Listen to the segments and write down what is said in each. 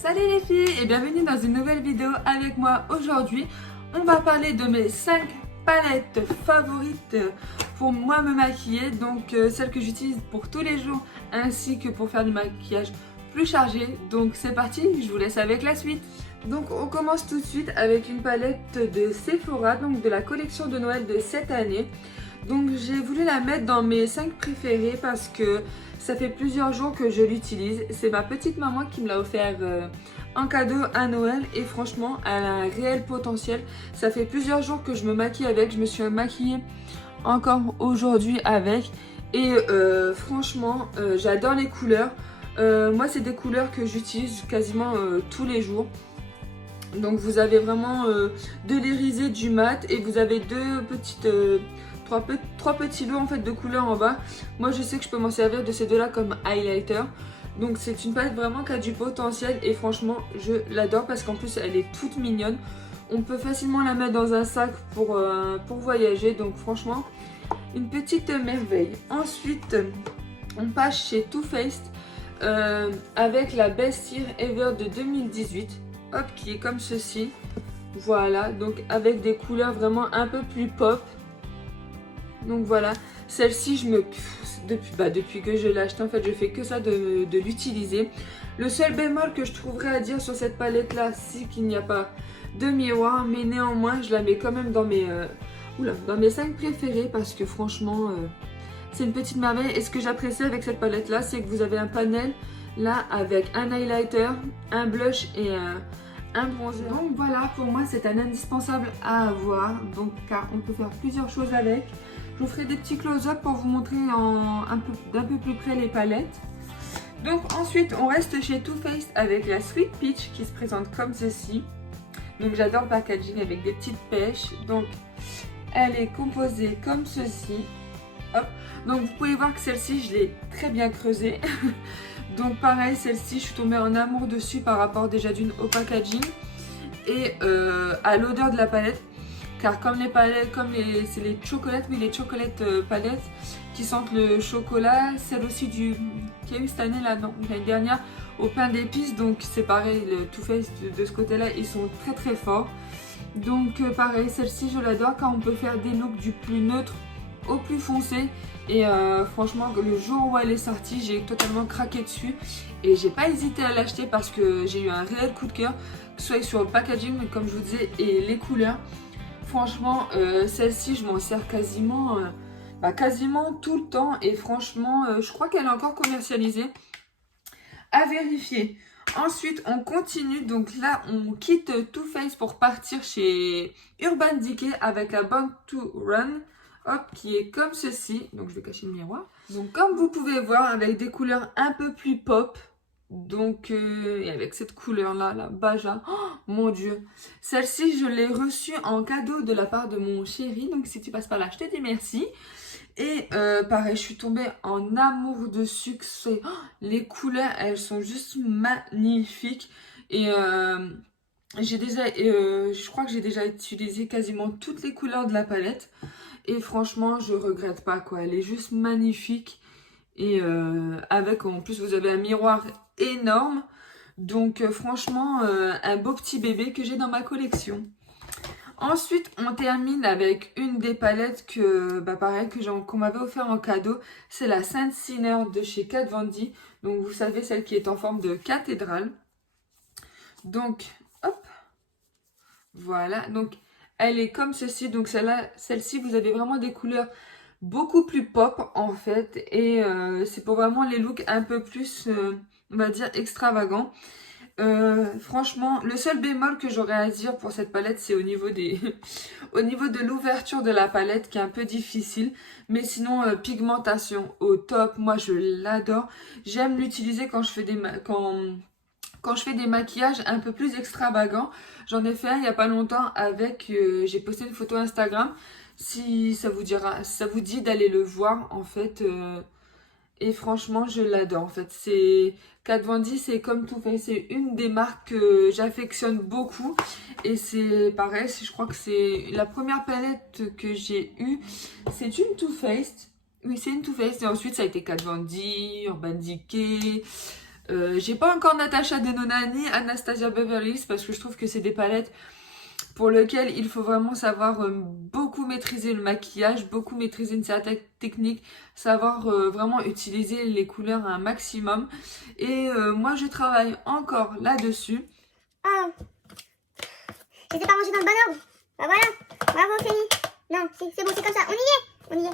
Salut les filles et bienvenue dans une nouvelle vidéo avec moi. Aujourd'hui, on va parler de mes 5 palettes favorites pour moi me maquiller. Donc celles que j'utilise pour tous les jours ainsi que pour faire du maquillage plus chargé. Donc c'est parti, je vous laisse avec la suite. Donc on commence tout de suite avec une palette de Sephora, donc de la collection de Noël de cette année. Donc j'ai voulu la mettre dans mes 5 préférés parce que ça fait plusieurs jours que je l'utilise. C'est ma petite maman qui me l'a offert en cadeau à Noël et franchement elle a un réel potentiel. Ça fait plusieurs jours que je me maquille avec, je me suis maquillée encore aujourd'hui avec et franchement j'adore les couleurs. Moi c'est des couleurs que j'utilise quasiment tous les jours. Donc vous avez vraiment de l'irisé, du mat et vous avez trois petits lots en fait de couleurs en bas. Moi je sais que je peux m'en servir de ces deux là comme highlighter. Donc c'est une palette vraiment qui a du potentiel et franchement je l'adore parce qu'en plus elle est toute mignonne. On peut facilement la mettre dans un sac pour voyager, donc franchement une petite merveille. Ensuite on passe chez Too Faced avec la Best Year Ever de 2018. Hop, qui est comme ceci. Voilà, donc avec des couleurs vraiment un peu plus pop. Donc voilà, celle-ci depuis que je l'ai achetée en fait je fais que ça de l'utiliser. Le seul bémol que je trouverais à dire sur cette palette là, c'est qu'il n'y a pas de miroir, mais néanmoins je la mets quand même dans mes 5 préférés parce que franchement c'est une petite merveille. Et ce que j'apprécie avec cette palette là, c'est que vous avez un panel là avec un highlighter, un blush et un bronzer. Donc voilà, pour moi c'est un indispensable à avoir, donc car on peut faire plusieurs choses avec. Je vous ferai des petits close-up pour vous montrer d'un peu plus près les palettes. Donc ensuite on reste chez Too Faced avec la Sweet Peach qui se présente comme ceci. Donc j'adore le packaging avec des petites pêches. Donc elle est composée comme ceci. Hop. Donc vous pouvez voir que celle-ci je l'ai très bien creusée. Donc pareil, celle-ci je suis tombée en amour dessus par rapport déjà d'une au packaging et à l'odeur de la palette. Car comme les palettes, c'est les chocolates, oui les chocolates palettes qui sentent le chocolat, celle aussi qu'il y a eu cette année là, non, l'année dernière au pain d'épices. Donc c'est pareil, le Too Faced de ce côté là, ils sont très très forts. Donc pareil, celle-ci je l'adore car on peut faire des looks du plus neutre au plus foncé. Et franchement le jour où elle est sortie j'ai totalement craqué dessus et j'ai pas hésité à l'acheter parce que j'ai eu un réel coup de cœur, que ce soit sur le packaging mais comme je vous disais et les couleurs. Franchement celle-ci je m'en sers quasiment tout le temps et franchement je crois qu'elle est encore commercialisée, à vérifier. Ensuite on continue, donc là on quitte Too Faced pour partir chez Urban Decay avec la Born to Run. Hop, qui est comme ceci. Donc je vais cacher le miroir. Donc comme vous pouvez voir, avec des couleurs un peu plus pop. Donc et avec cette couleur là, la Baja. Oh, mon dieu. Celle-ci je l'ai reçue en cadeau de la part de mon chéri. Donc si tu passes par là, je te dis merci. Et pareil, je suis tombée en amour de succès. Oh, les couleurs, elles sont juste magnifiques. Et je crois que j'ai déjà utilisé quasiment toutes les couleurs de la palette. Et franchement, je regrette pas quoi. Elle est juste magnifique. Et avec, en plus, vous avez un miroir énorme. Donc franchement, un beau petit bébé que j'ai dans ma collection. Ensuite, on termine avec une des palettes qu'on m'avait offert en cadeau. C'est la Saint Sinner de chez Kat Von D. Donc vous savez, celle qui est en forme de cathédrale. Donc, hop. Voilà. Donc, elle est comme ceci. Donc celle-ci, vous avez vraiment des couleurs beaucoup plus pop en fait. Et c'est pour vraiment les looks un peu plus, on va dire, extravagants. Franchement, le seul bémol que j'aurais à dire pour cette palette, c'est au niveau au niveau de l'ouverture de la palette qui est un peu difficile. Mais sinon, pigmentation au top. Moi, je l'adore. J'aime l'utiliser quand je fais quand je fais des maquillages un peu plus extravagants. J'en ai fait un il n'y a pas longtemps avec, j'ai posté une photo Instagram. Si ça vous dit d'aller le voir en fait. Et franchement, je l'adore en fait. C'est Kat Von D, c'est comme Too Faced, c'est une des marques que j'affectionne beaucoup. Et c'est pareil, je crois que c'est la première palette que j'ai eue. C'est une Too Faced. Oui, c'est une Too Faced. Et ensuite, ça a été Kat Von D, Urban Decay. J'ai pas encore Natasha Denona ni Anastasia Beverly Hills parce que je trouve que c'est des palettes pour lesquelles il faut vraiment savoir beaucoup maîtriser le maquillage, beaucoup maîtriser une certaine technique, savoir vraiment utiliser les couleurs à un maximum. Et moi je travaille encore là-dessus. Oh, je les ai pas rangés dans le bon ordre. Bah voilà, bravo Fanny. Non, c'est bon, c'est comme ça, on y est.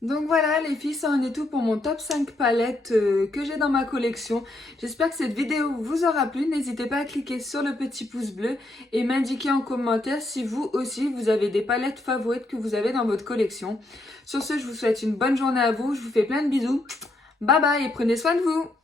Donc voilà les filles, ça en est tout pour mon top 5 palettes que j'ai dans ma collection. J'espère que cette vidéo vous aura plu. N'hésitez pas à cliquer sur le petit pouce bleu et m'indiquer en commentaire si vous aussi vous avez des palettes favorites que vous avez dans votre collection. Sur ce, je vous souhaite une bonne journée à vous. Je vous fais plein de bisous. Bye bye et prenez soin de vous.